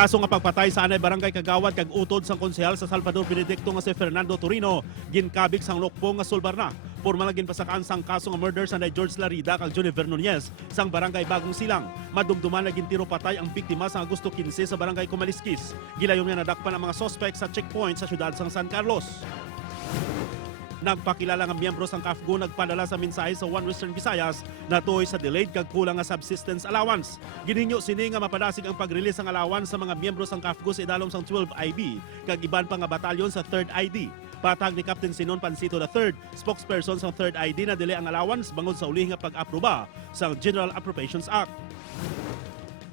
Kaso nga pagpatay sa anay barangay Kagawad kag utod sang konsehal sa Salvador Benedicto nga si Fernando Torino, ginkabig sang lokpong nga sulbar na. Porma lang ginpasakaan sang kaso nga murder sa George Larida kag Juniver Nunez sang barangay Bagong Silang. Madumduman na gintiro patay ang biktima sa Agosto 15 sa barangay Kumaliskis. Gilayom niya nadakpan ang mga suspek sa checkpoint sa syudad sang San Carlos. Nagpakilala nga miyembro sang CAFGU nagpadala sa mensahe sa One Western Visayas na tuoy sa delayed kag kulang nga subsistence allowance. Gininyo sini nga mapadasig ang pag-release sang allowance sa mga miyembro sang CAFGU sa idalom sang 12 IB kag iban pa nga batalyon sa 3rd ID. Patag ni Captain Sinon Pansito III, spokesperson sa 3rd ID na dili ang allowance bangod sa uli nga pag-aproba sa General Appropriations Act.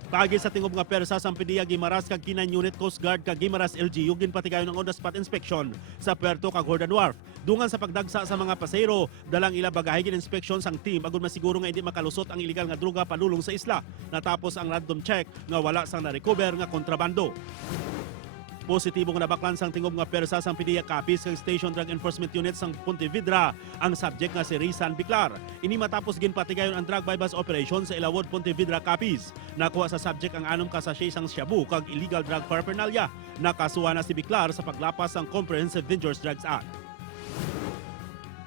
Paagi sa tingob nga persa sa PDEA Gimaras kag K9 Unit Coast Guard kag Gimaras LGU ginpatigayon ng on-the-spot inspection sa Puerto kag Hordan Wharf. Dungan sa pagdagsa sa mga pasahero, dalang ila bagahe gin-inspeksyon sang team agud masiguro nga hindi makalusot ang iligal nga droga padulong sa isla. Natapos ang random check nga wala sang na-recover nga kontrabando. Positibo nga nabaklan sang tingob nga persa sang PDEA Capiz kag Station Drug Enforcement Unit sang Pontevedra ang subject nga si Rizan Biclar. Ini matapos ginpatigayon ang drug bypass operation sa Ilawod Pontevedra Capiz. Nakuha sa subject ang 6 ka sachet sang shabu kag illegal drug paraphernalia. Nakasuha na si Biclar sa paglapas sang Comprehensive Dangerous Drugs Act.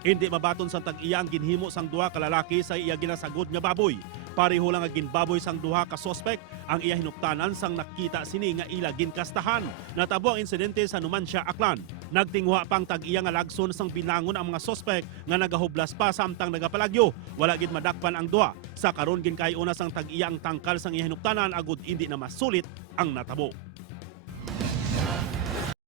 Hindi mabaton sa tag-iya ang ginhimo sang duha ka lalaki sa iya ginasagod nga baboy. Pareho lang nga ginbaboy sang duha ka suspek ang iya hinuktanan sang nakita sini nga ila ginkastahan. Natabo ang insidente sa Numancia, Aklan. Nagtingwa pang tag-iya nga lagson sang binangon ang mga suspek nga nagahublas pa samtang nagapalagyo. Wala gid madakpan ang duha. Sa karon ginkay una sang tag-iya ang tangkal sang iya hinuktanan agud hindi na masulit ang natabo.